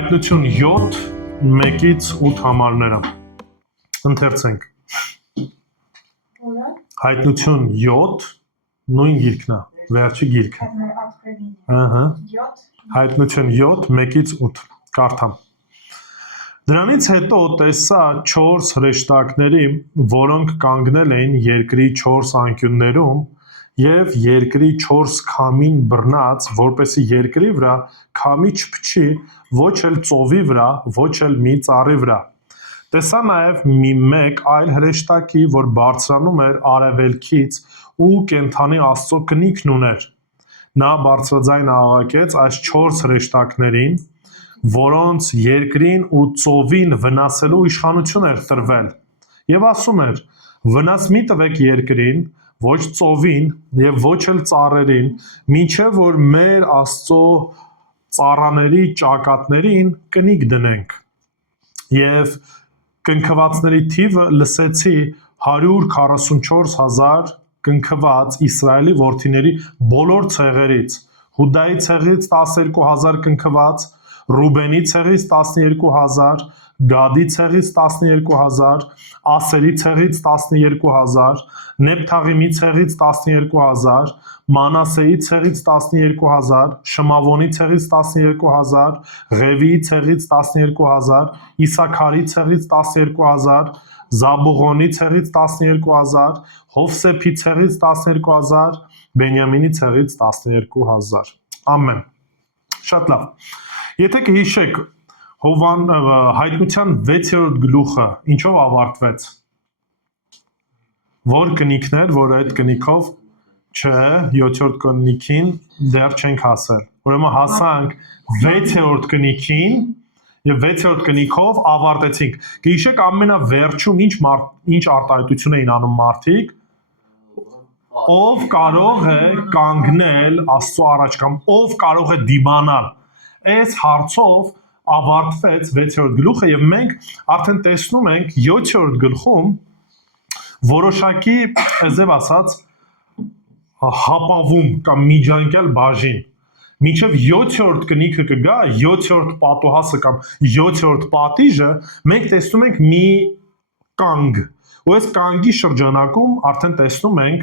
Հայտնություն 7 1-ից 8 համարները ընթերցենք Հայտնություն 7 նույն գիրքն է վերջի գիրքը Հայտնություն 7 1-ից 8 կարդամ Դրանից հետո տեսա 4 հրեշտակների որոնք կանգնել էին երկրի 4 անկյուններում և երկրի 4 քամին բռնած, որպեսզի երկրի վրա քամի չփչի ոչ էլ ծովի վրա, ոչ էլ մի ծառի վրա։ Տեսա նաև մեկ այլ հրեշտակի, որ բարձրանում էր արևելքից ու կենդանի Աստծո կնիքն ուներ։ Նա բարձրաձայն աղաղակեց այս 4 հրեշտակներին, որոնց երկրին ու ծովին վնասելու իշխանություն էր տրվել, և ասում էր. վնաս մի տվեք երկրին, ոչ ծովին և ոչ էլ ծառերին, մինչև որ մեր Աստծո ծառաների ճակատներին կնիկ դնենք։ Եվ կնքվածների թիվը լսեցի 144,000 կնքված Իսրայելի որդիների բոլոր ցեղերից, Հուդայի ցեղից 12,000 կնքված, Ռուբենի ցեղից 12,000, Գադի ցեղից 12,000, Ասերի ցեղից 12,000, Նեփթաղիմի ցեղից 12,000, Մանասեի ցեղից 12,000, Շմավոնի ցեղից 12,000, Ղևիի ցեղից 12,000, Իսաքարի ցեղից 12,000, Զաբուղոնի ցեղից 12,000, Հովսեփի ցեղից 12,000, Բենյամինի ցեղից 12,000։ Ամեն։ Շատ լավ։ Եթե կհիշեք, Հայտնության 6-րդ գլուխը ինչով ավարտվեց։ Որ կնիքն էր, որ այդ կնիքով չէ, 7-րդ կնիքին դեռ չենք հասել։ Ուրեմն հասանք 6-րդ կնիքին եւ 6-րդ կնիքով ավարտեցինք։ Գիշեք ամենավերջում ինչ արտահայտություն էին անում մարդիկ, ով կարող է կանգնել Աստծո առաջ կամ ով կարող է դիմանալ։ Այս հարցով ավարտվեց 6-րդ գլուխը եւ մենք արդեն տեսնում ենք 7-րդ գլխում որոշակի, այսպես ասած, հապավում կամ միջանկյալ բաժին։ Մինչև 7-րդ կնիքը կգա, 7-րդ պատուհասը կամ 7-րդ պատիժը, մենք տեսնում ենք մի կանգ։ Ու այս կանգի շրջանակում արդեն տեսնում ենք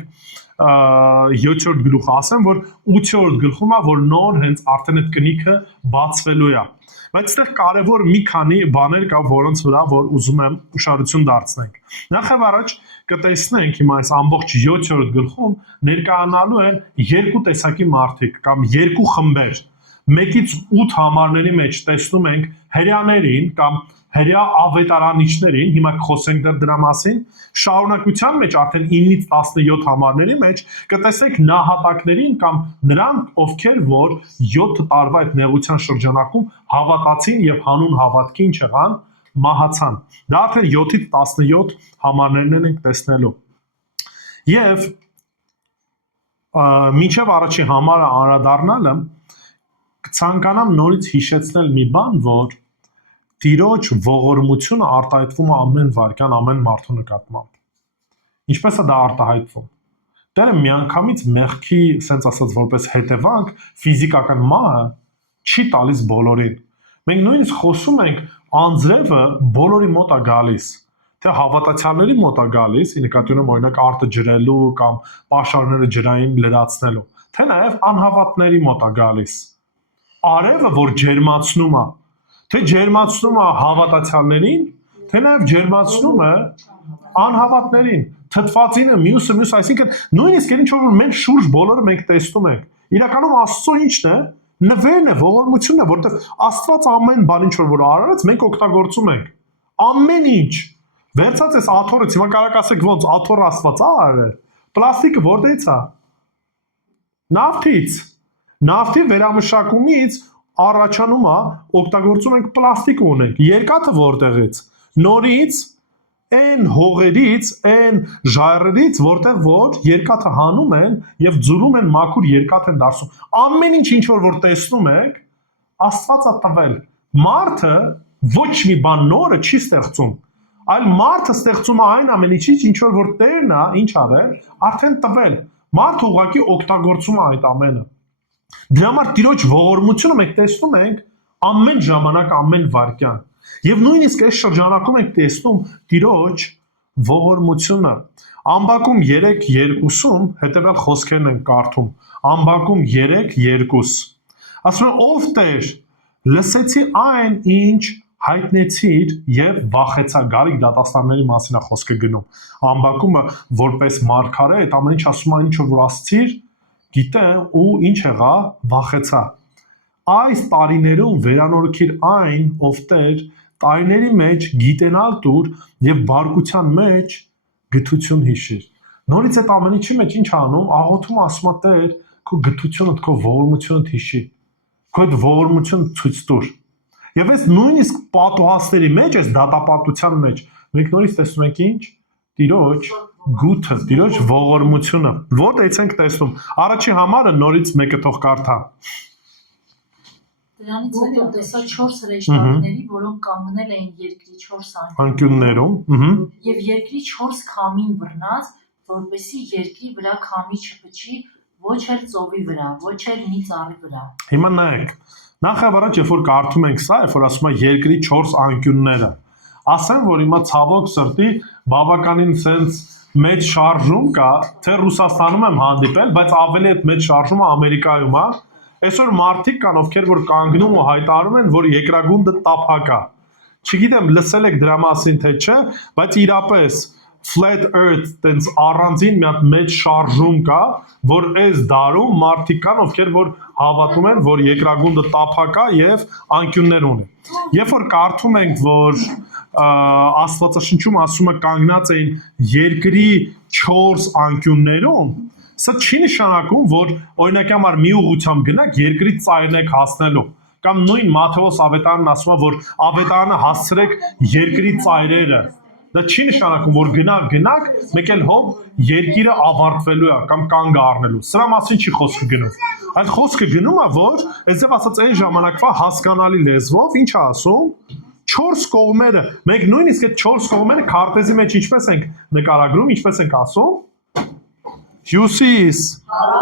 7-րդ գլուխը, ասեմ, որ 8-րդ գլխում է, որ նոր հենց արդեն այդ կնիքը բացվելու է։ Բայց այստեղ կարևոր մի քանի բաներ կա, որոնց վրա որ ուզում եմ ուշադրություն դարձնենք։ Նախ եւ առաջ կտեսնենք հիմա այս ամբողջ 7-րդ գլխում ներկայանալու են երկու տեսակի մարդիկ կամ երկու խմբեր։ 1-ից 8 համարների մեջ տեսնում ենք հրեաներին կամ հրեա ավետարանիչներին, հիմա կխոսենք դրա մասին, շարունակության մեջ արդեն 9-ից 17 համարների մեջ կտեսեք նահատակներին կամ նրանք, ովքեր որ 7 տարվա այդ նեղության շրջանակում հավատացին եւ հանուն հավատքի ինչ եղան, մահացան։ Դա արդեն 7-ից 17 համարներն ենք տեսնելու։ Եվ մինչև առաջի համարը անդրադառնալը կցանկանամ նորից հիշեցնել մի բան, որ Տիրոջ ողորմությունը արտահայտվում է ամեն վարքյան, ամեն մարդու նկատմամբ։ Ինչպես է դա արտահայտվում։ Տերը միանգամից մեղքի, ասենց ասած, որպես հետևանք ֆիզիկական մահը չի տալիս բոլորին։ Մենք նույնիսկ խոսում ենք անձրևը բոլորի մոտ է գալիս, թե հավատացյալների մոտ է գալիս, ի նկատի ունեմ օրինակ արտը ջրելու կամ պաշարները ջրային լրացնելու, թե նաև անհավատների մոտ է գալիս։ Արևը, որ ջերմացնում է, թե ջերմացնում է հավատացյալներին, թե նաև ջերմացնում է անհավատներին, թթվածինը, մյուսը, այսինքն նույնիսկ այն ինչ որ մեր շուրջ բոլորը մենք տեսնում ենք։ Իրականում Աստծո ինչն է, նվերն է, ողորմությունն է, որովհետև Աստված ամեն բան ինչ որ արարեց, մենք օգտագործում ենք։ Ամեն ինչ։ Վերցած այս աթոռից, հիմա կարող ասեք ոնց աթոռը Աստված է արարել։ Պլաստիկը որտեղից է։ Նավթից։ Նավթի վերամշակումից առաջանում է, օգտագործում ենք պլաստիկ ունենք, երկաթը որտեղից, նորից, այն հողերից, այն ժայռերից, որտեղ որ երկաթը հանում են և ձուլում են մաքուր երկաթ են դարձում, ամեն ինչ որ տեսնում եք, Աստված է տվել, մարդը ոչ մի բան նորը չի ստեղծում, այլ մարդը ստեղծում է այն ամեն ինչից, ինչ որ Տերն է, ինչ արել, արդեն տվել, մարդը ուղղակի օգտագործում է այդ ամենը։ Դրա համար Տիրոջ ողորմությունը մենք տեսնում ենք ամեն ժամանակ, ամեն վայրկյան։ Եվ նույնիսկ այս շրջանակում ենք տեսնում Տիրոջ ողորմությունը։ Ամբակում 3:2-ում հետևյալ խոսքերն են կարդում։ Ամբակում 3:2 ասում է ով Տեր լսեցի այն ինչ հայտնեցիր եւ վախեցա գալիք դատաստանների մասին է խոսքը գնում։ Ամբակումը որպես մարգարե այդ ամեն ինչ ասում է ինչ որ ասցիր գիտե ու ինչ եղա վախեցա։ Այս տարիներում վերանորոգիր այն ով Տեր տարիների մեջ գիտենալ տուր եւ բարկության մեջ գթություն հիշիր։ Նորից այդ ամեն ինչի մեջ ինչ անում աղոթում ասում է Տեր քո գթությունը քո ողորմությունը հիշի։ Քո այդ ողորմությունը ցույց տուր։ Եվ այս նույնիսկ պատուհասների մեջ, այս դատապարտության մեջ, մենք նորից տեսնում ենք ինչ Տիրոջ գութը, Տիրոջ ողորմությունը, որտեղից ենք տեսնում։ Առաջի համարը նորից մեկը թող կարդա։ Դրանից հետո տեսա 4 հրեշտակների, որոնք կանգնել էին երկրի 4 անկյուններում, եւ երկրի 4 քամին բռնած, որպեսզի երկրի վրա քամի չփչի, ոչ էլ ծովի վրա, ոչ էլ մի ծառի վրա։ Հիմա նայեք, նախ եւ առաջ երբ որ կարդում ենք սա, երբ որ ասում է երկրի 4 անկյունները, ասեմ, որ հիմա ցավոք սրտի բավականին sense մեծ շարժում կա, թե Ռուսաստանում եմ հանդիպել, բայց ավելի այդ մեծ շարժումը Ամերիկայում է։ Այսօր մարդիկ կան, ովքեր որ կանգնում ու հայտարարում են, որ երկրագունդը տափակ է։ Չգիտեմ, լսել եք դրա մասին թե չէ, բայց իրապես flat earth տենց առանձին մի հատ մեծ շարժում կա, որ այս դարում մարդիկ կան, ովքեր որ հավատում են, որ երկրագունդը տափակ է եւ անկյուններ ունի։ Երբ որ կարդում ենք, որ Աստվածաշնչում ասում է կանգնած էին երկրի 4 անկյուններում, սա չի նշանակում, որ օրինակ համար մի ուղղությամբ գնաք երկրի ծայրն եք հասնելու։ Կամ նույն Մատթեոս ավետարանն ասում է, որ ավետարանը հասցրեք երկրի ծայրերը։ Դա չի նշանակում, որ գնաք, մեկ էլ հոբ երկիրը ավարտվելու է կամ կանգ առնելու։ Սրա մասին չի խոսքը գնում։ Այդ խոսքը գնում է, որ այսպես ասած այն ժամանակվա հասկանալի լեզվով ինչ է ասում 4 կողմերը, մենք նույնիսկ այդ 4 կողմերը քարտեզի մեջ ինչպես ենք նկարագրում, ինչպես ենք ասում Հյուսիս,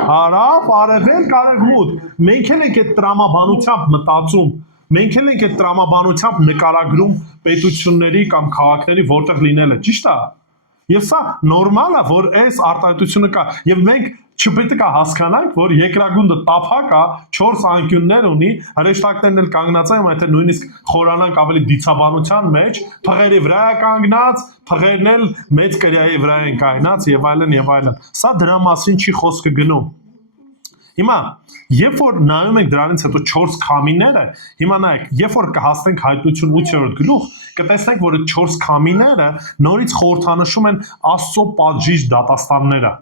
հարավ, արևելք, արևմուտք։ Մենք էլ ենք այդ տրամաբանությամբ մտածում, մենք էլ ենք այդ տրամաբանությամբ նկարագրում պետությունների կամ քաղաքների որտեղ լինելը, ճիշտ է։ Եվ սա նորմալ է, որ այս արտահայտությունը կա, եւ մենք չպետք է հասկանանք, որ երկրագունդը տափակ է, 4 անկյուններ ունի, հրեշտակներն էլ կանգնած են, եթե նույնիսկ խորանանք ավելի դիցաբանության մեջ, փղերի վրա է կանգնած, փղերն էլ մեծ կրիայի վրա են կայնած եւ այլն եւ այլն։ Սա դրա մասին չի խոսքը գնում։ Հիմա, երբ որ նայում ենք դրանից հետո 4 քամիները, հիմա նայեք, երբ որ կհասնենք հայտնություն 8-րդ գլուխ, կտեսնենք, որ այդ 4 քամիները նորից խորհրդանշում են Աստծո պատժիչ դատաստանները։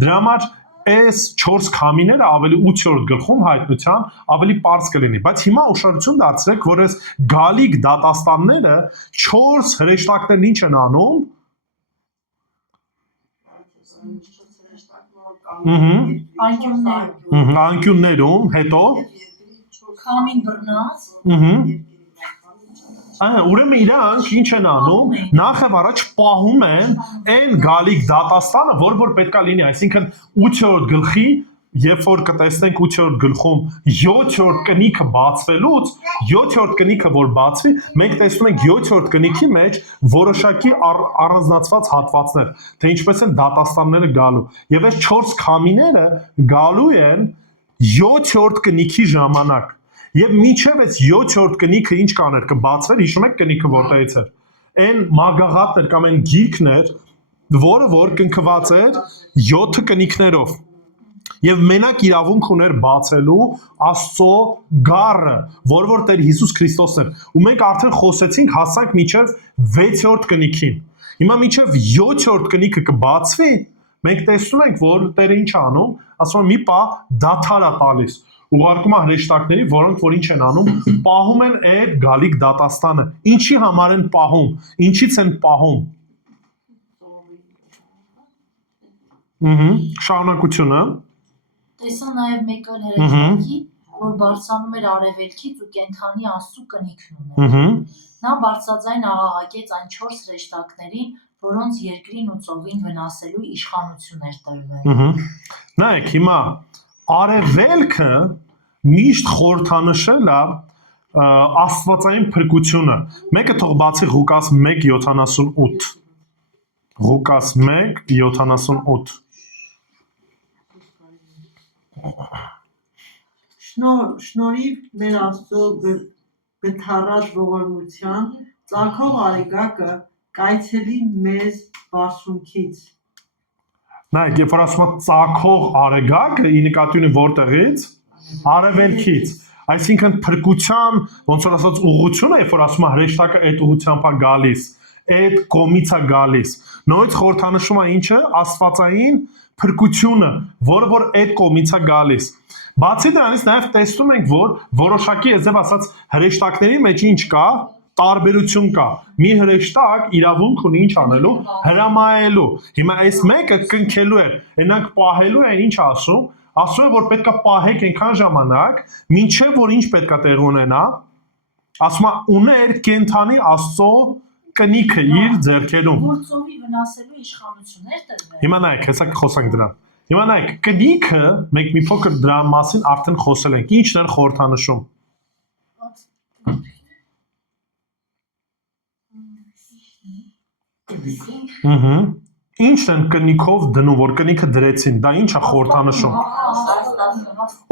Դրա համար այս 4 քամիները ավելի 8-րդ գլխում հայտնության ավելի པարզ կլինի, բայց հիմա ուշադրություն դարձրեք, որ այս գալիք դատաստանները 4 հրեշտակներն ինչ են անում։ Անկյուններում, հետո քամին բռնած։ Ուրեմն իրանք ինչ են անում, նախ եւ առաջ պահում են այն գալիք դատաստանը, որ պետքա լինի, այսինքն 8-րդ գլխի, երբ որ կտեսնենք 8-րդ գլխում 7-րդ կնիքը բացվելուց, 7-րդ կնիքը որ բացվի, մենք տեսնում ենք 7-րդ կնիքի մեջ որոշակի առանձնացված հատվածներ, թե ինչպես են դատաստանները գալու։ Եվ այս 4 քամիները գալու են 7-րդ կնիքի ժամանակ։ Եվ մինչև այս 7-րդ կնիքը ինչ կաներ, կբացվեր, հիշում եք կնիքը որտեղից էր։ Այն մագաղատներ կամ այն գիրքներ, որը որ կնքված էր 7 կնիքներով։ Եվ մենակ իրավունք ուներ բացելու Աստծո գառը, որ Տեր Հիսուս Քրիստոսն էր։ Ու մենք արդեն խոսեցինք, հասանք մինչև 6-րդ կնիքին։ Հիմա մինչև 7-րդ կնիքը կբացվի, մենք տեսնում ենք, որ Տերը ինչ անում, ասում է մի պահ դադար է տալիս։ Ուղարկում է հրեշտակների, որոնք որ ինչ են անում, պահում են այդ գալիք դատաստանը։ Ինչի համար են պահում, ինչից են պահում։ Շարունակությունը։ Տեսա նաև մեկ այլ հրեշտակի, որ բարձրանում էր արևելքից ու կենդանի Աստծու կնիքն ուներ։ Նա բարձրաձայն աղաղակեց այն 4 հրեշտակներին, որոնց երկրին ու ծովին վնասելու իշխանություն էր տրվել։ Նայեք, հիմա արևելքը միշտ խորհրդանշել է աստվածային փրկությունը։ Մեկը թող բացի Ղուկաս 1:78։ Ղուկաս 1:78։ Շնորհիվ մեր Աստծո գթառած ողորմության, ծագող արեգակը կայցելի մեզ բարձունքից։ Նայեք, երբ որ ասում է ծագող արեգակը, ի նկատի ունի որտեղից։ Արևելքից, այսինքն փրկության, ոնց որ ասած ուղղությունը, երբ որ ասում է հրեշտակը այդ ուղղությամբ է գալիս, այդ կողմից է գալիս։ Նույնիսկ խորհրդանշում է ինչը, աստվածային փրկությունը, որը որ այդ կողմից է գալիս։ Բացի դրանից նաև տեսնում ենք, որ որոշակի, այսպես ասած, հրեշտակների մեջ ինչ կա, տարբերություն կա։ Մի հրեշտակ իրավունք ունի ինչ անելու, հրամայելու։ Հիմա այս մեկը կնքելու է, այնանք պահելու են, ինչ ասում, ասում է, որ պետքա պահեք այնքան ժամանակ, մինչև որ ինչ պետքա տեղ ունենա, ասում է, ուներ կենթանի Աստծո կնիքը իր ձեռքերում։ Գործովի վնասելու իշխանություններ տրվել։ Հիմա նայեք, հեսա կխոսենք դրան։ Հիմա նայեք, կնիքը, մենք մի փոքր դրա մասին արդեն խոսել ենք։ Ինչն էր խորհրդանշում։ Ինչն են կնիքով դնում, որ կնիքը դրեցին, դա ինչ է խորհրդանշում։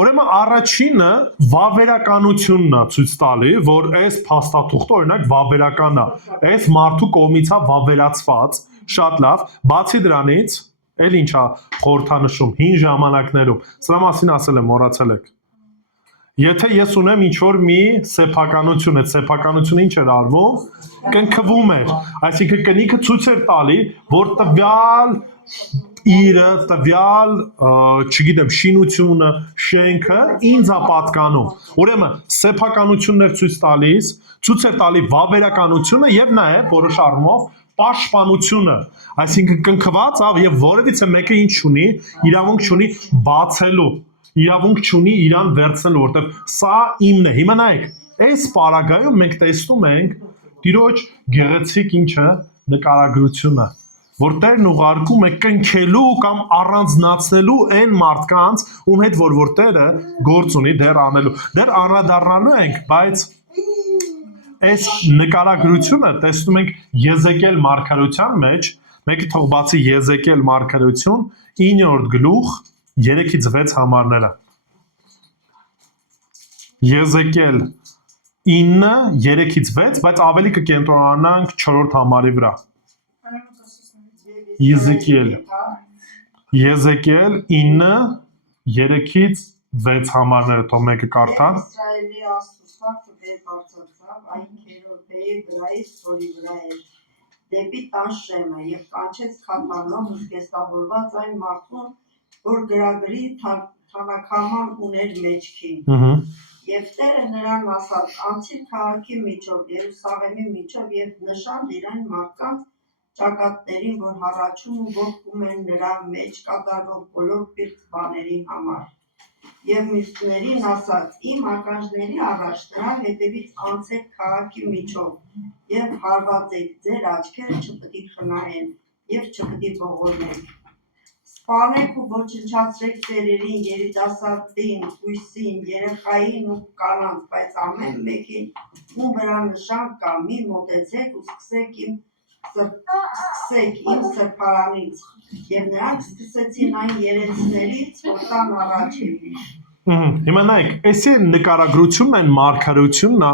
Ուրեմն առաջինը վավերականությունն է ցույց տալի, որ այս փաստաթուղթը օրինակ վավերական է։ Այս մարդու կողմից է վավերացված, շատ լավ, բացի դրանից, էլ ինչ է խորհրդանշում հին ժամանակներում։ Սրա մասին ասել եմ, մոռացել եք։ Եթե ես ունեմ ինչ-որ մի սեփականություն, այդ սեփականությունը ինչ էր արվում, կնքվում էր, այսինքն կնիքը ցույց էր տալի, որ տվյալ իրը, տվյալ, չգիտեմ, շինությունը, շենքը ինձ է պատկանում։ Ուրեմն սեփականություններ ցույց էր տալի վավերականությունը եւ նաեւ որոշ առումով պաշտպանությունը, այսինքն կնքված եւ որևիցե մեկը ինչ ունի, իրավունք չունի բացելու, իրավունք չունի իրան վերցնելու, որտեղ սա իմն է։ Հիմա նայեք, այս պարագայում մենք տեսնում ենք Տիրոջ գեղեցիկ ինչը նկարագրությունը, որ Տերն ուղարկում է կնքելու կամ առանձնացնելու այն մարդկանց, ում հետ որ Տերը գործ ունի դեռ անելու։ Դեռ անդրադառնալու ենք, բայց այս նկարագրությունը տեսնում ենք Եզեկիել մարգարեության մեջ, մեկը թող բացի Եզեկիել մարգարեություն 9-րդ գլուխ 3-ից 6 համարները։ Եզեկիել 9, 3-ից 6, բայց ավելի կկենտրոնանանք 4-րդ համարի վրա։ Եզեկիել 9, 3-ից 6 համարները թող մեկը կարդա։ Իսրայելի Աստծո վեր բարձրացավ այն քերոբեի վրայից, որի վրա էր դեպի տան շեմը եւ կանչեց քաթանով զգեստավորված այն մարդուն, որ գրագրի թանաքաման ուներ մեջքին։ Եվ Տերը նրան ասաց. անցիր քաղաքի միջով, Երուսաղեմի միջով եւ նշան դիր այն մարդկանց ճակատներին, որ հառաչում ու ողբում են նրա մեջ կատարվող բոլոր պիղծ բաների համար։ Եվ մյուսներին ասաց. իմ ականջների առաջ նրա հետևից անցեք քաղաքի միջով եւ հարվածեք, ձեր աչքերը չպետք խնայեն եւ չպետք ողորմեք։ Սպանեք ու ոչնչացրեք ծերերին, երիտասարդին, հույսին, երեխային ու կանանց, բայց ամեն մեկին ում վրա նշան կա, մի մոտեցեք ու սկսեք իմ սրբարանից։ Եվ նրանք սկսեցին այն երեցներից, որ տան առաջին։ Հիմա նայեք, այսի նկարագրությունն այն մարգարեությունն է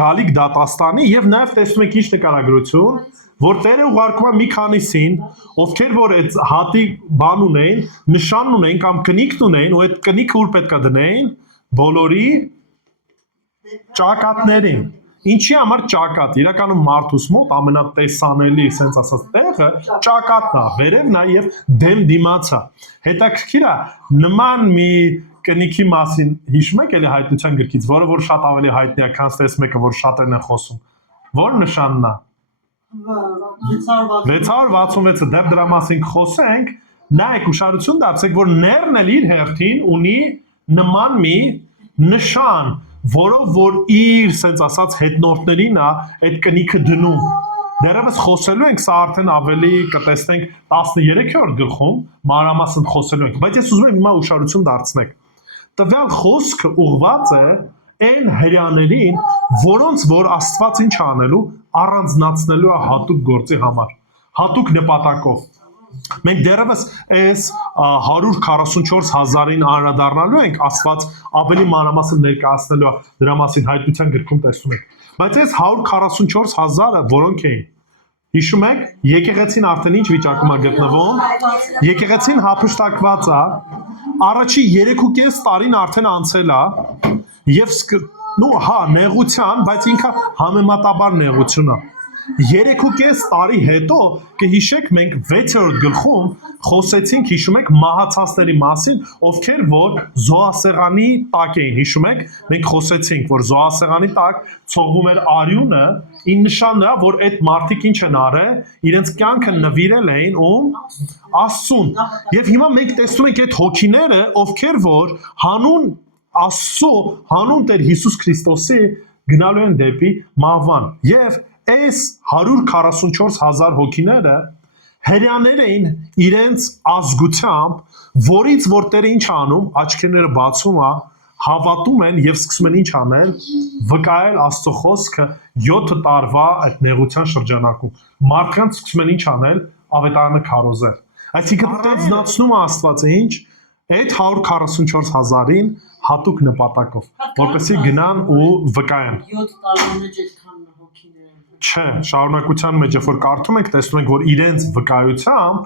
գալիք դատաստանի եւ նաեւ տեսնում եք ինչ նկարագրություն, որ Տերը ուղարկում է մի քանիսին, ովքեր որ այդ հատի բան ունեն, նշան ունեն կամ կնիքն ունեն, ու այդ կնիքը ուր պետքա դնեն, բոլորի ճակատներին։ Ինչի համար ճակատ, իրականում մարդուս մոտ ամենատեսանելի, ասենց ասած տեղը ճակատն է, վերևն է եւ դեմ դիմացը։ Հետաքրքիր է, նման մի կնիքի մասին հիշում եք էլի հայտնության գրքից, որը որ շատ ավելի հայտնի է, քան այս մեկը, որ շատերն են խոսում։ Որ նշանն է։ 666-ը դեռ դրա մասին խոսենք, նայեք ուշադրություն դարձեք, որ Ներն էլ իր հերթին ունի նման մի նշան, որով որ իր, ասենց ասած, հետնորդներին է այդ կնիքը դնում։ Դեռևս խոսելու ենք, սա արդեն ավելի կտեսնենք 13-րդ գլխում, մանրամասն խոսելու ենք, բայց ես ուզում եմ հիմա ուշադրություն դարձնեք։ Տվյալ խոսքը ուղղված է այն հрյաներին, որոնց որ Աստված ինչ անելու, առանձնացնելու է հատուկ գործի համար, հատուկ նպատակով։ Մենք դեռևս այս 144,000-ին անդրադառնալու ենք, Աստված ավելի մանրամասն ներկայացնելու է դրա մասին հայտնության գրքում տեսնում եք։ Բայց այս 144,000-ը որոնք էին։ Հիշում եք, եկեղեցին արդեն ինչ վիճակում է գտնվում։ Եկեղեցին հափշտակված է, առաջի 3.5 տարին արդեն անցել է եւ նեղության, բայց ինքը համեմատաբար նեղություն է։ 3.5 տարի հետո կհիշեք մենք 6-րդ գլխում խոսեցինք, հիշում եք, մահացածների մասին, ովքեր որ զոհասեղանի տակ էին, հիշում եք, մենք խոսեցինք, որ զոհասեղանի տակ ցողվում էր արյունը, ին նշանն է, որ այդ մարդիկ ինչ են արել, իրենց կյանքը նվիրել էին ում Աստծուն։ Եվ հիմա մենք տեսնում ենք այդ հոգիները, ովքեր որ հանուն Աստծո, հանուն Տեր Հիսուս Քրիստոսի գնալու են դեպի մահվան։ Եվ այս 144,000 հոգիները հրյաներ էին իրենց ազգությամբ, որից որ Տերը ինչ անում, աչքերները բացում է, հավատում են եւ սկսում են ինչ անել, վկայել Աստծո խոսքը 7 տարվա այդ նեղության շրջանակում։ Մարդկանց սկսում են ինչ անել, ավետարանը քարոզել։ Այսինքն տեզնացնում է Աստվածը ինչ, այդ 144,000-ին հատուկ նպատակով, որպեսզի գնան ու վկայեն։ 7 տարվա մեջ այդքան հոգիներ։ Չէ, շարունակության մեջ երբ որ կարդում ենք, տեսնում ենք, որ իրենց վկայությամբ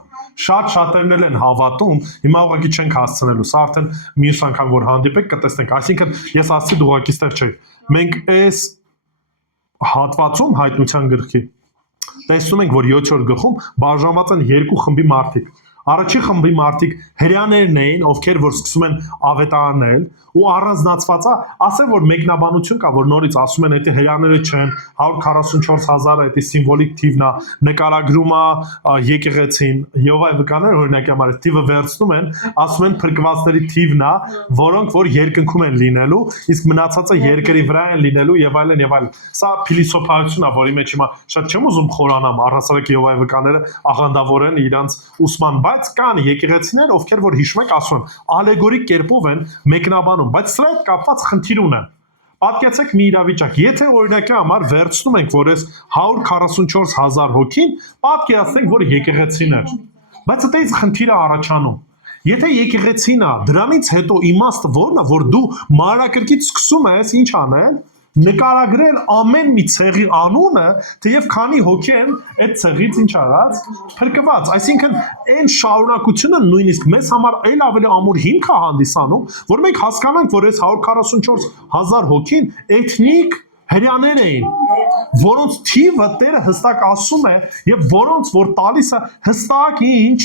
շատ-շատերն են հավատում, հիմա ուղղակի չենք հասցնելու, սա արդեն մյուս անգամ որ հանդիպեք կտեսնենք, այսինքն ես ասացի դու ուղղակի ստեղ չէ։ Մենք այս հատվածում հայտնության գրքի տեսնում ենք, որ 7-րդ գլխում բաժանված են երկու խմբի մարդիկ։ Առաջի խմբի մարդիկ հրյաներն էին, ովքեր որ սկսում են ավետարանել ու առանձնացված է, ասեմ որ մեկնաբանություն կա, որ նորից ասում են, դա հրյաները չեն, 144,000-ը դա սիմվոլիկ թիվն է, նկարագրում է եկեղեցին, Եհովայի վկաները օրինակի համար թիվը վերցնում են, ասում են փրկվածների թիվն է, որոնք որ երկնքում են լինելու, իսկ մնացածը երկրի վրա են լինելու եւ այլն եւ այլն։ Սա փիլիսոփայություն է, որի մեջ հիմա շատ չեմ ուզում խորանամ, առհասարակ Եհովայի վկաները աղանդավորեն իրանց ուսման, բայց կան եկեղեցիներ, ովքեր որ հիշում եք, ասում են, ալեգորիկ կերպով են մեկնաբանում, բայց սրա հետ կապված խնդիր ունեն։ Պատկերացեք մի իրավիճակ, եթե օրինակի համար վերցնում ենք, որ այս 144,000 հոգին, պատկերացնենք, որ եկեղեցին է, բայց այդտեղից խնդիր է առաջանում։ Եթե եկեղեցին է, դրանից հետո իմաստը որն է, որ դու մանրակրկիտ սկսում ես ինչ անել, նկարագրել ամեն մի ցեղի անունը, թեև քանի հոգի են այդ ցեղից ինչ արած, փրկված, այսինքն այն շարունակությունը նույնիսկ մեզ համար այլ ավելի ամուր հիմք է հանդիսանում, որ մենք հասկանանք, որ այս 144,000 հոգին էթնիկ հրյաներ էին, որոնց թիվը Տերը հստակ ասում է եւ որոնց որ տալիս է հստակ ինչ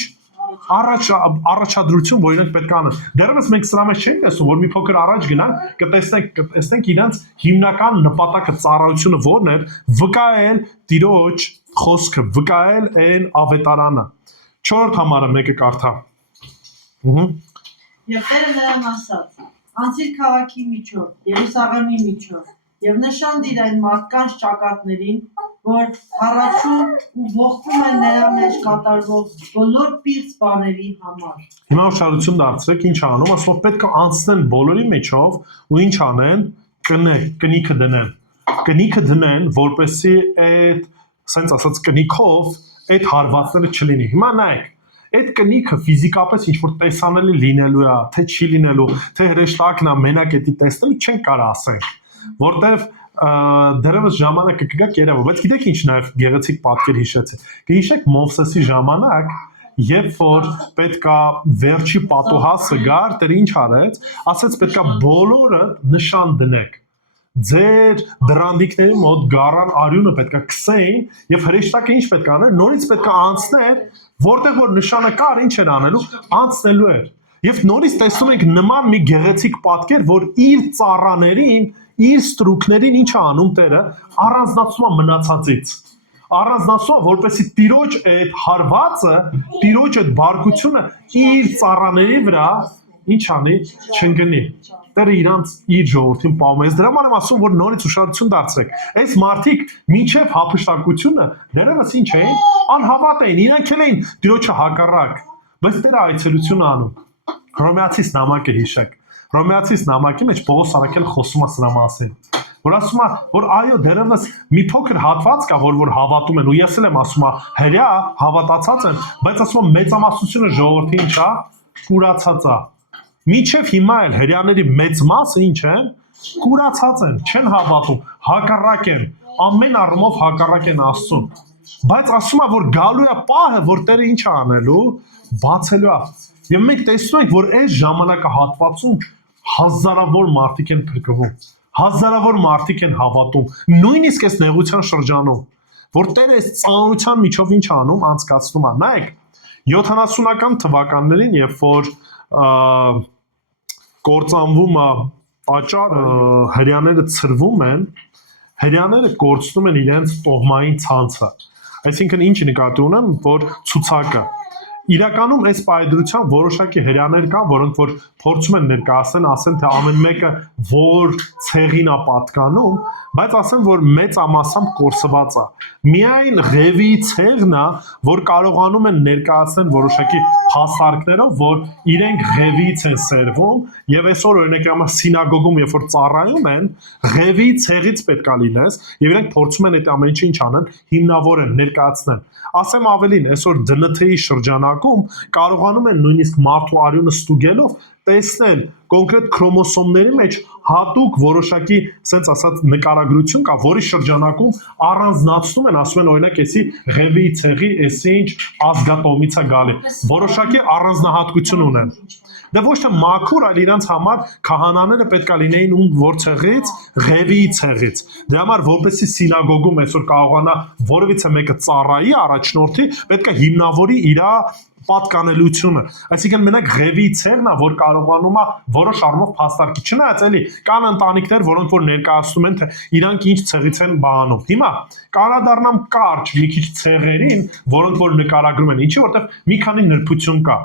առաջադրություն, որ իրենք պետք է անեն։ Դեռևս մենք սրա մեջ չենք տեսնում, որ մի փոքր առաջ գնանք, կտեսնենք իրենց հիմնական նպատակը, ծառայությունը որն էր, վկայել Տիրոջ խոսքը, վկայել այն ավետարանը։ 4-րդ համարը մեկը կարդա։ Եվ Տերը նրան ասաց. «Անցիր քաղաքի միջով, Երուսաղեմի միջով, եւ նշան դիր այն մարդկանց ճակատներին, որ հառաչում ու ողջում են նրա մեջ կատարվող բոլոր պիղծ բաների համար»։ Հիմա ուշադրություն դարձրեք, ինչ անում, ասում է պետք է անցնեն բոլորի միջով ու ինչ անեն, կնիքը դնեն։ Կնիքը դնեն, որպեսզի այդ, ասենց ասած, կնիքով այդ հարվածները չլինի։ Հիմա նայեք, այդ կնիքը ֆիզիկապես ինչ որ տեսանելի լինելու է, թե չի լինելու, թե հրեշտակն է, մենակ էդի տեսնելու չեն կարող ասենք, որտեվ դեռևս ժամանակը կգա կերևը, բայց գիտեք ինչ նաև գեղեցիկ պատկեր հիշեցի։ Կհիշեք Մովսեսի ժամանակ, երբ որ պետքա վերջի պատոհասը գար, Տերը ինչ արեց, ասեց պետքա բոլորը նշան դնեք։ Ձեր դրանդիկների մոտ գարան արյունը պետքա քսեին եւ հրեշտակը ինչ պետք է աներ, նորից պետքա անցներ, որտեղ որ նշանը կար, ինչ էր անելու, անցնելու էր։ Եվ նորից տեսնում ենք նման մի գեղեցիկ պատկեր, որ իր ծառաներին, իր ստրուկներին ինչ է անում Տերը, առանձնացում է մնացածից։ Առանձնացում, որպեսզի Տիրոջ այդ հարվածը, Տիրոջ այդ բարկությունը իր ծառաների վրա ինչ անի, չընկնի։ Տերը իրանց իր ժողովրդին պահում է։ Ես դրա համար եմ ասում, որ նորից ուշադրություն դարձրեք։ Այս մարդիկ մինչև հափշտակությունը դեռևս ինչ էին, անհավատ էին, իրանք էլ էին Տիրոջը հակառակ, բայց Տերը այցելություն անում։ Հռոմեացիս նամակը հիշեք, Հռոմեացիս նամակի մեջ Պողոս Արաքելը խոսում է սրա մասին։ Որ ասում է, որ այո, դերևս մի փոքր հատված կա, որ հավատում են, ու ես էլ եմ ասում, հրյա հավատացած են, բայց ասում եմ մեծամասնությունը ժողովրդի ինչ է, կուրացած է։ Մինչև հիմա էլ հրյաների մեծ մասը ինչ են, կուրացած են, չեն հավատում, հակառակ են, ամեն առումով հակառակ են Աստծուն։ Բայց ասում է, որ գալու է պահը, որ Տերը ինչ է անելու, բացելու է։ Եվ մենք տեսնում ենք, որ այս ժամանակահատվածում հազարավոր մարդիկ են փրկվում, հազարավոր մարդիկ են հավատում, նույնիսկ այս նեղության շրջանում, որ Տերը այս ծանրության միջով ինչ անում, անցկացնում է։ Նայեք, 70-ական թվականներին, երբ որ կործանվում է տաճար, հրյաները ցրվում են, հրյաները կորցնում են իրենց տոհմային ցանցը։ Այսինքն ինչ նկատի ունեմ, որ ցուցակը իրականում այս պայծրության որոշակի հրյաներ կան, որոնք որ փորձում են ներկայացնել, ասեն թե ամեն մեկը որ ցեղին է պատկանում, բայց ասեն որ մեծ ամասամբ կորսված է։ Միայն Ղևի ցեղն է, որ կարողանում են ներկայացնել որոշակի փաստարկներով, որ իրենք Ղևից են սերվում, եւ այսօր օրինակ համար սինագոգում երբ որ ծառայում են, Ղևի ցեղից պետք է լինես, եւ իրենք փորձում են այդ ամեն ինչը ինչ անեն, հիմնավոր են ներկայացնել։ Ասեմ ավելին, այսօր ԴՆԹ-ի շրջանակում կարողանում են նույնիսկ մարդու արյունը ստուգելով տեսնել կոնկրետ քրոմոսոմների մեջ հատուկ որոշակի sense ասած նկարագրություն կա, որի շրջանակում առանձնացնում են, ասում են օրինակ էսի Ղևի ցեղի էսի ինչ ազգատոմից է գալի, որոշակի առանձնահատկություն ունեն։ Դե ոչ թե մաքուր, այլ իրանց համար քահանաները պետք է լինեին ում որ ցեղից, Ղևի ցեղից։ Դրա համար որպեսզի սինագոգում այսօր կարողանա որևիցե մեկը ծառայի առաջնորդի, պետք է հիմնավորի իր պատկանելությունը։ Այսինքն մենակ Ղևի ցեղն է, որ կարողանում է որոշ առումով փաստարկի։ Չնայած էլի կան ընտանիքներ, որոնք որ ներկայացնում են, թե իրանք ինչ ցեղից են բանում։ Հիմա կանադառնամ կարճ մի քիչ ցեղերին, որոնք որ նկարագրում են, ինչի որտեղ մի քանի նրբություն կա։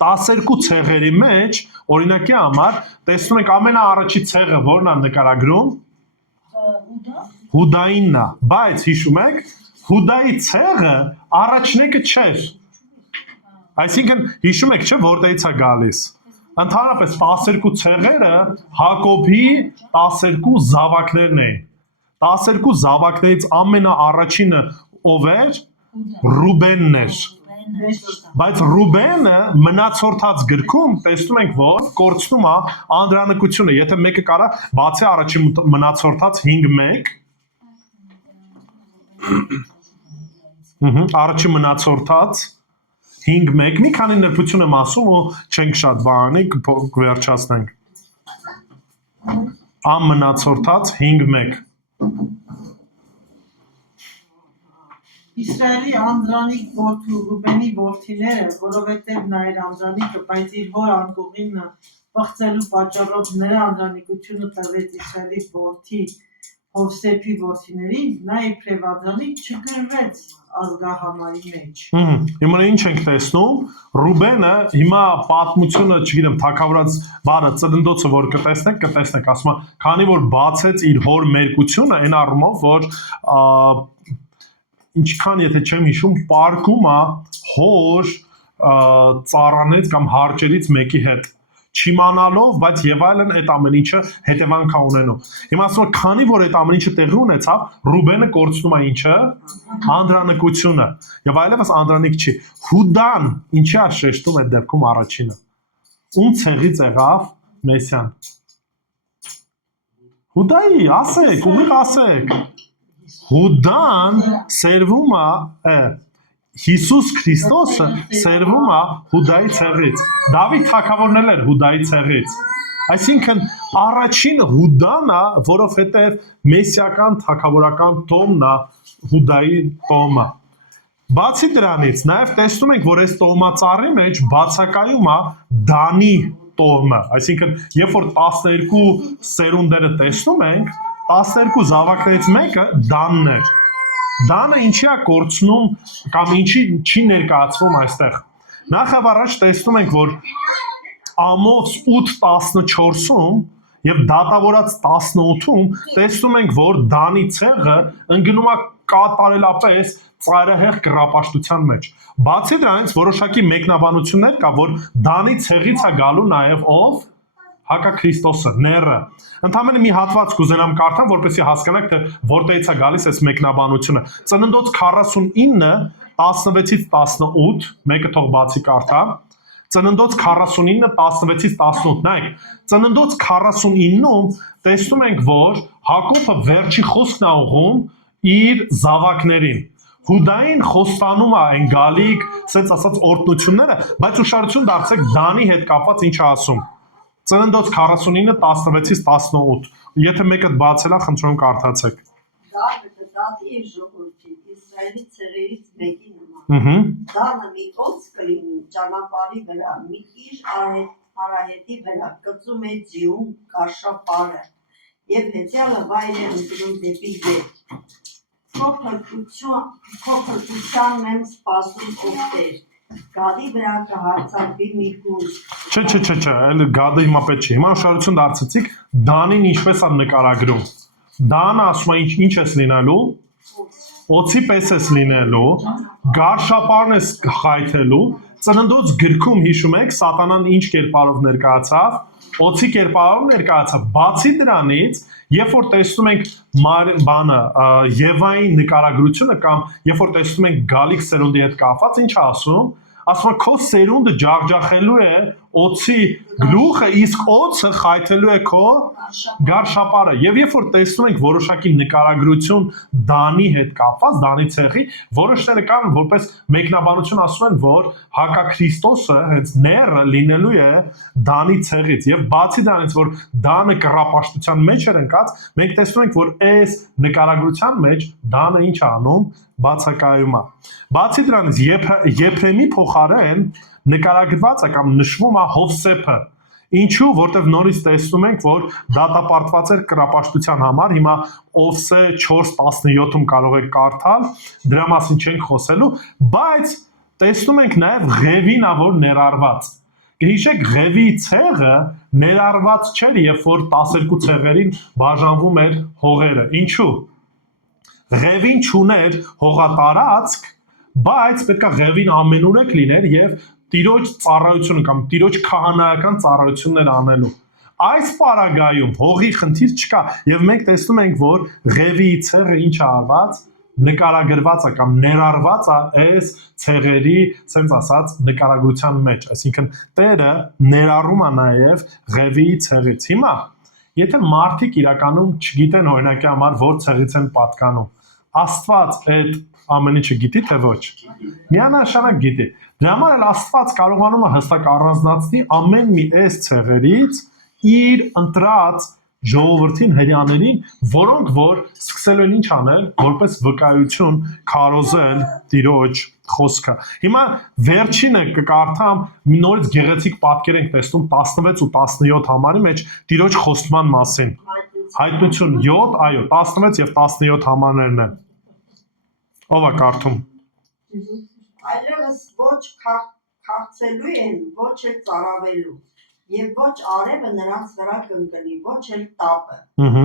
12 ցեղերի մեջ, օրինակի համար, տեսնում ենք ամենաառաջի ցեղը որն է նկարագրում, Հուդայինն է, բայց հիշում եք, Հուդայի ցեղը առաջնեկը չէր։ Այսինքն հիշում եք, չէ, որտեղից է գալիս։ Ընդհանրապես 12 ցեղերը Հակոբի 12 զավակներն էին։ 12 զավակներից ամենաառաջինը ով էր, Ռուբենն էր։ Բայց Ռուբենը մնացորդած գրքում տեսնում ենք, որ կորցնում է անդրանիկությունը, եթե մեկը կարա բացի առաջին մնացորդած 5-1, առաջին մնացորդած 5-1, մի քանի նրբություն եմ ասում ու չենք շատ բանի, կվերջացնենք, ամնացորդած 5-1, Իսրայելի անդրանիկ որդու Ռուբենի որդիները, որովհետև նա էր անդրանիկը, բայց իր հոր անկողինը պղծելու պատճառով նրա անդրանիկությունը տվեց Իսրայելի որդի Հովսեփի որդիներին, նա իբրև անդրանիկ չգրվեց ազգահամարի մեջ։ Հիմա ինչ ենք տեսնում, Ռուբենը հիմա պատմությունը, չգիտեմ, թագավորած բառը ծննդոցը որ կտեսնեք, ասում է, քանի որ բացեց իր հոր մերկությունը, այն առումով, որ ինչքան եթե չեմ հիշում, պարկում է հոր ծառաներից կամ հարճերից մեկի հետ, չիմանալով, բայց եւ այլն այդ ամեն ինչը հետևանք է ունենում։ Հիմա ասում եմ, քանի որ այդ ամեն ինչը տեղի ունեցավ, Ռուբենը կորցնում է ինչը, անդրանիկությունը, եւ այլևս անդրանիկ չի։ Հուդան ինչի է շեշտում այդ դեպքում առաջինը։ Ում ցեղից եղավ Մեսիան։ Հուդայի, ասեք, ուղիղ ասեք։ Հուդան սերվում է, Հիսուս Քրիստոսը սերվում է Հուդայի ցեղից։ Դավիթ թագավորն էր Հուդայի ցեղից։ Այսինքն առաջին Հուդան է, որովհետև մեսիական թագավորական տոհմն է Հուդայի տոհմը։ Բացի դրանից, նաև տեսնում ենք, որ այս տոհմածառի մեջ բացակայում է Դանի տոհմը։ Այսինքն, երբ որ 12 սերունդերը տեսնում ենք, 12 զավակներից մեկը Դանն էր։ Դանը ինչի է կորցնում կամ ինչի չի ներկայացվում այստեղ։ Նախ եւ առաջ տեսնում ենք, որ Ամոց 8:14-ում եւ դատավորած 18-ում տեսնում ենք, որ Դանի ցեղը ընկնում է կատարելապես ծայրահեղ կռապաշտության մեջ։ Բացի դրանից որոշակի մեկնաբանություններ կա, որ Դանի ցեղից է գալու նաեւ ով Հակաքրիստոսը, ները։ Ընդամենը մի հատված կուզենամ կարդամ, որպեսզի հասկանաք, թե որտեղից է գալիս այս մեկնաբանությունը։ Ծննդոց 49, 16-ից 18, մեկը թող բացի կարդամ։ Ծննդոց 49, 16-ից 18, նայեք, ծննդոց 49-ում տեսնում ենք, որ Հակոբը վերջի խոսքն է ուղում իր զավակներին։ Հուդային խոստանում է այն գալիք, ասենց ասած օրհնությունները, բայց ուշադրություն դարձեք Դանի հետ կապված ինչ է ասում։ Ծննդոց 49, 16-ից 18, եթե մեկը բացել է, խնդրում կարդացեք։ Դատի իր ժողովրդի Իսրայելի ցեղերից մեկի նման։ Դանը մի օծ կլինի ճանապարհի վրա, մի իր արահետի վրա կծում է ձիուն գարշապարը, եւ հետյալը վայր է ընկնում դեպի վեր։ Փոքրության եմ սպասում ովտեր, գադի վրա կհարցակվի մի կուր։ Չէ, այլ գադը հիմա պետք չի։ Հիմա ուշադրություն դարձեցիք, Դանին ինչպես է նկարագրում։ Դանը ասում է ինչ ես լինելու, օծի պես ես լինելու, գարշապարն ես խայթելու, ծննդոց գրքում հիշում եք, սատանան ինչ կերպարով ներկայացավ, օծի կերպարով ներկայացավ, բացի դրանից, երբ որ տեսնում ենք Եվայի նկարագրությունը կամ երբ որ տեսնում ենք գալիք սերունդի հետ կապված, ինչ է ասում, ասում է քո սերունդը ջախջախելու է օծի գլուխը, իսկ օծը խայթելու է քո գարշապարը։ Եվ երբ որ տեսնում ենք որոշակի նկարագրություն Դանի հետ կապված, Դանի ցեղի, որոշները կան, որպես մեկնաբանություն ասում են, որ հակաքրիստոսը հենց ները լինելու է Դանի ցեղից։ Եվ բացի դրանից, որ Դանը կռապաշտության մեջ էր ընկած, մենք տեսնում ենք, որ այս նկարագրության մեջ Դանը ինչ է անում, բացակայում է։ Բացի դրանից Եփրեմի փոխարեն նկարագրված է կամ նշվում է Հովսեփը։ Ինչու, որտեվ նորից տեսնում ենք, որ դատապարտված էր կռապաշտության համար, հիմա Օվսե 4:17-ում կարող եք կարդալ, դրա մասին չենք խոսելու, բայց տեսնում ենք նաև Ղևին ա որ ներառված։ Կհիշեք Ղևի ցեղը ներառված չէր, երբ որ 12 ցեղերին բաժանվում էր հողերը։ Ինչու։ Ղևին չուներ հողատարածք, բայց պետք է Ղևին ամենուրեք լիներ եւ տիրոջ ծառայությունը կամ տիրոջ քահանայական ծառայություններ անելու։ Այս պարագայում հողի խնդիր չկա եւ մենք տեսնում ենք, որ Ղևիի ցեղը ինչ է արված, նկարագրված է կամ ներառված է այս ցեղերի, ասենց ասած, նկարագրության մեջ, այսինքն Տերը ներառում է նաեւ Ղևիի ցեղից։ Հիմա, եթե մարդիկ իրականում չգիտեն օրինակի համար որ ցեղից են պատկանում, Աստված այդ ամեն ինչը գիտի թե ոչ։ Միանշանակ գիտի։ Դրա համար էլ Աստված կարողանում է հստակ առանձնացնել ամեն մի այս ցեղերից իր ընտրած ժողովրդին հрьяաներին, որոնք որ սկսել են ինչ անել, որպես վկայություն քարոզել Տիրոջ խոսքը։ Հիմա վերջինը կկարդամ, մի նորից գեղեցիկ պատկեր ենք տեսնում 16 ու 17 համարի մեջ Տիրոջ խոստման մասին։ Հայտնություն 7, այո, 16 եւ 17 համարներն են։ Ով է կարդում։ Այլևս ոչ քաղցելու են, ոչ էլ ծարավելու, եւ ոչ արևը նրանց վրա կընկնի, ոչ էլ տապը,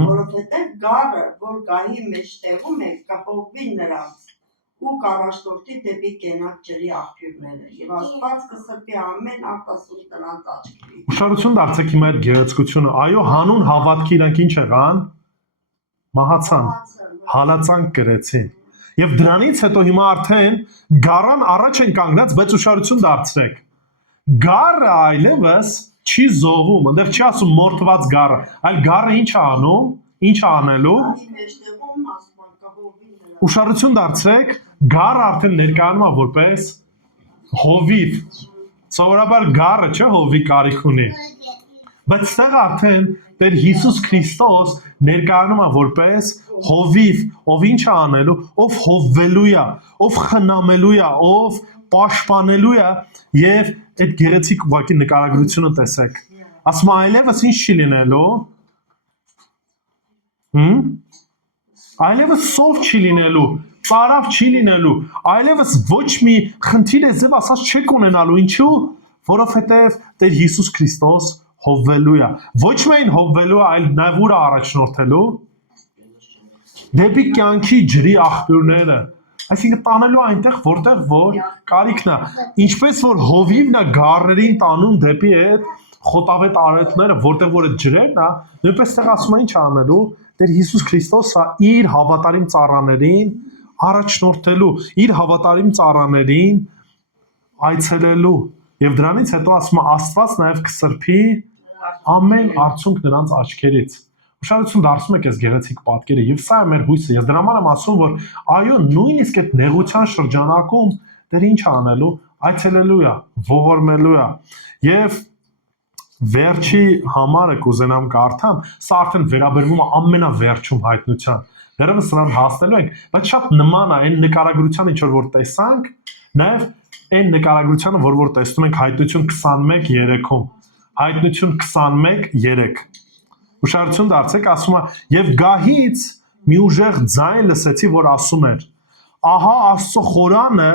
որովհետեւ գառը, որ գահի մեջտեղում է, կհովվի նրանց ու կարաշտորտի դեպի կենակ ջրի աղբյուրները, եւ Աստված կսրբի ամեն արտասուն տնանց աչքերի։ Ուշադրություն դարձեք հիմա այդ գեղեցկությունը, այո, հանուն հավատքի իրանք ինչ եղան, մահացան, հալածանք կրեցին։ Եվ դրանից հետո հիմա արդեն գառան առաջ են կանգնած, բայց ուշադրություն դարձրեք։ Գառը այլևս չի զոհվում, այնտեղ չի ասում մորթված գառը, այլ գառը ինչ է անում, ինչ է անելու։ Ուշադրություն դարձրեք, գառը արդեն ներկայանում է որպես հովիվ։ Սովորաբար գառը չէ հովի կարիք ունի։ Բայց ստեղ արդեն Տեր Հիսուս Քրիստոս ներկայանում է որպես հովիվ, ով ինչ է անելու, ով հովվելու է, ով խնամելու է, ով պաշտպանելու է եւ այդ գեղեցիկ ուղղակի նկարագրությունը տեսեք։ Ասում է այլևս ինչ չի լինելու։ Այլևս սով չի լինելու, ծարավ չի լինելու, այլևս ոչ մի խնդիր է ձև ասած չեք ունենալու, ինչու, որովհետեւ Տեր Հիսուս Քրիստոս հովվելու է։ Ոչ միայն հովվելու է, այլ նաև ուր առաջնորդելու դեպի կյանքի ջրի աղբյուրները։ Այսինքն տանելու այնտեղ, որտեղ որ կարիքն է, ինչպես որ հովիվն է գառերին տանում դեպի այդ խոտավետ արետները, որտեղ որ այդ ջրերն է, նույնպես տեղ ասում են ինչ անելու, Տեր Հիսուս Քրիստոսը իր հավատարիմ ծառաներին առաջնորդելու, իր հավատարիմ ծառաներին այցելելու եւ դրանից հետո ասում է Աստված նաեւ կսրբի ամեն արցունք նրանց աչքերից։ Ուշադրություն դարձնում եք այս գեղեցիկ պատկերը եւ սա է մեր հույսը։ Ես դրա համար եմ ասում, որ այո, նույնիսկ այդ նեղության շրջանակում Տերը ինչ անելու, այցելելու է, ողորմելու է եւ վերջի համարը կուզենամ կարդամ, սա արդեն վերաբերվում է ամենավերջում հայտնության։ Դեռևս նրան հասնելու ենք, բայց շատ նման է այն նկարագրությանը, ինչ որ տեսանք, նաեւ այն նկարագրությանը, որ տեսնում ենք հայտնություն 21:3-ում։ Հայտնություն 21:3։ Ուշադրություն դարձեք, ասում է. «Եվ գահից մի ուժեղ ձայն լսեցի, որ ասում էր. ահա Աստծո խորանը,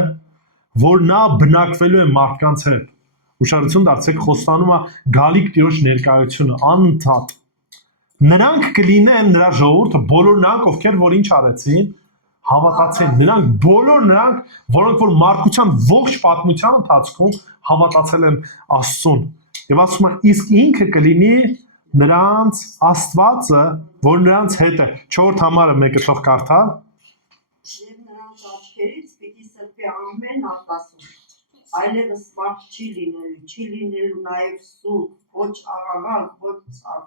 որ նա բնակվելու է մարդկանց հետ»։ Ուշադրություն դարձեք, խոստանում է գալիք Տիրոջ ներկայությունը անընդհատ։ Նրանք կլինեն նրա ժողովուրդը, բոլոր նրանք, ովքեր որ ինչ արեցին, հավատացին։ Նրանք բոլոր նրանք, որոնք որ մարդկության ողջ պատմության ընթացքում հավատացել են Աստծուն։ Եվ ասում է, իսկ ինքը կլինի նրանց Աստվածը, որ նրանց հետ է։ 4-րդ համարը մեկը թող կարդա։ Եվ նրանց աչքերից պիտի սրբի ամեն արտասում, այլևս մարդ չի լինելու նաև սուտ, ոչ աղաղակ, ոչ ցավ,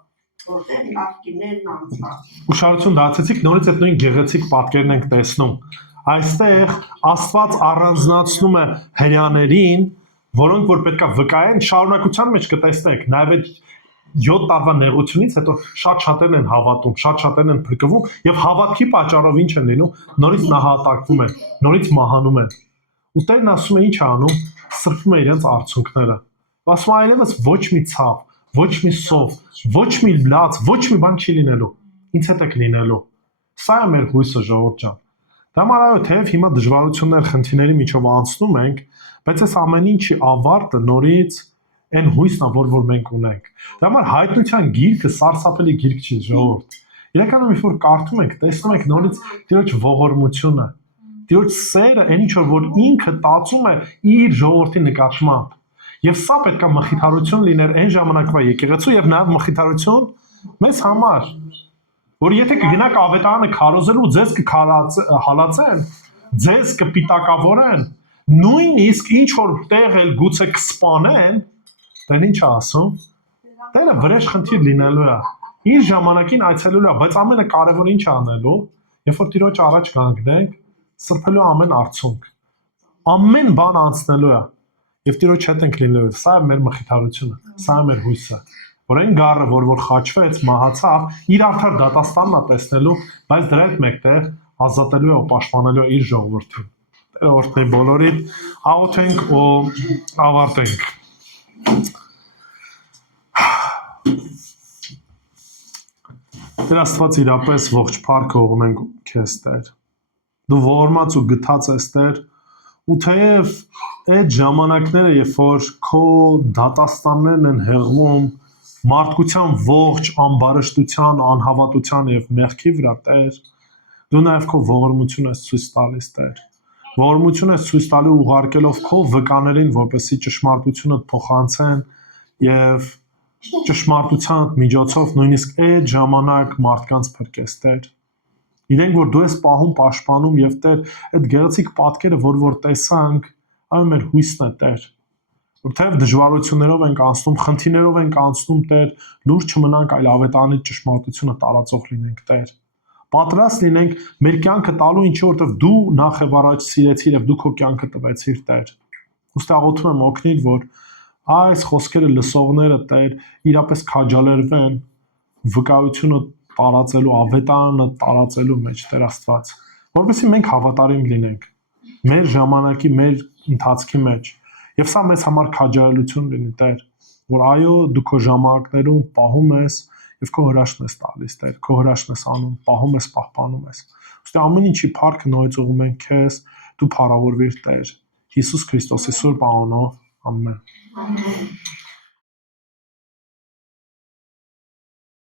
որտեղ նախկիներն անցած։ Ուշադրություն դարձեցիք, նորից այդ նույն գեղեցիկ պատկերն ենք տեսնում։ Այստեղ Աստված առանձնացնում է հրյաներին, որոնք որ պետքա վկայեն, շարունակության մեջ կտեսնենք, նաև այդ 7 տարվա նեղությունից հետո շատ-շատերն են հավատում, շատ-շատերն են փրկվում եւ հավատքի պատճառով ինչ են լինում, նորից նահատակվում են, նորից մահանում են։ Ու Տերն ասում է ինչ անում, սրբում է իրենց արցունքները։ Ասում է այլևս ոչ մի ցավ, ոչ մի սով, ոչ մի լաց, ոչ մի բան չի լինելու։ Ինձ հետ եք լինելու։ Սա է մեր հույսը, ժողովուրդ ջան։ Դա համար այո, թեև հիմա դժվարություններ, խնդիրների միջով անցնում ենք, բայց այս ամեն ինչի ավարտը նորից այն հույսն է, որ մենք ունենք։ Դա համար հայտնության գիրքը սարսափելի գիրք չի, ժողովուրդ։ Իրականում ինչ որ կարդում ենք, տեսնում ենք նորից Տիրոջ ողորմությունը, Տիրոջ սերը, այն ինչ որ ինքը տածում է իր ժողովրդի նկատմամբ։ Եվ սա պետք է մխիթարություն լիներ այն ժամանակվա եկեղեցու եւ նաեւ մխիթարություն մեզ համար, որ եթե կգնաք ավետարանը քարոզելու, ձեզ կհալածեն, ձեզ կպիտակավորեն, նույնիսկ ինչ որ տեղ էլ գուցե կսպանեն, դեն ինչ է ասում, Տերը վրեժ խնդիր լինելու է, իր ժամանակին այցելելու է, բայց ամենակարևորը ինչ անելու, երբ որ Տիրոջ առաջ կանգնենք, սրբելու ամեն արցունք, ամեն բան անցնելու է, եւ Տիրոջ հետ ենք լինելու, սա է մեր մխիթարությունը, սա է մեր հույսը, որ այն գառը, որ խաչվեց, մահացավ, իր արդար դատաստանն է տեսնելու, բայց դրա հետ մեկտեղ ազատելու է ու պաշտպանելու է իր ժողովրդին։ Տերը օրհնի բոլորին, աղոթենք ու ավարտենք։ Տեր Աստված իրապես ողջ փառքը ողում ենք քեզ, Տեր։ Դու ողորմած ու գթած ես, Տեր, ու թեև այդ ժամանակները, երբ որ քո դատաստաններն են հեղվում մարդկության ողջ ամբարշտության, անհավատության եւ մեղքի վրա, Տեր, դու նաեւ քո ողորմությունը ես ցույց տալիս, Տեր։ Ողորմություն ես ցույց տալու ուղարկելով քո վկաներին, որպեսզի ճշմարտությունը փոխանցեն եւ ճշմարտության միջոցով նույնիսկ այդ ժամանակ մարդկանց փրկես, Տեր։ Իրենք որ դու ես պահում, պաշտպանում եւ Տեր, այդ գեղեցիկ պատկերը, որ տեսանք, այն մեր հույսն է, Տեր։ Որտեւ դժվարություններով ենք անցնում, խնդիրներով ենք անցնում, Տեր, լուրջ չմնանք, այլ ավետարանի ճշմարտությունը տարածող լինենք, Տեր։ Պատրաստ լինենք մեր կյանքը տալու, ինչ որտեվ դու նախ եւ առաջ սիրեցիր եւ դու քո կյանքը տվեցիր, Տեր։ Ոստի աղոթում եմ օգնիր, որ այս խոսքերը լսողները, Տեր, իրապես քաջալերվեն վկայությունը տարածելու, ավետարանը տարածելու մեջ, Տեր Աստված, որովհետեւ մենք հավատարիմ լինենք մեր ժամանակի, մեր ընթացքի մեջ, եւ սա մեզ համար քաջալերություն լինի, Տեր, որ այո, դու քո ժամանակներում պահում ես եւ քո հրաշքն ես տալիս, Տեր, քո հրաշքն ես անում, պահում ես, պահպանում ես։ Ոստի ամեն ինչի փառքը նորից ուղղում ենք քեզ, դու փառավորվիր, Տեր, Հիսուս Քրիստոսի սուրբ անունով, ամեն։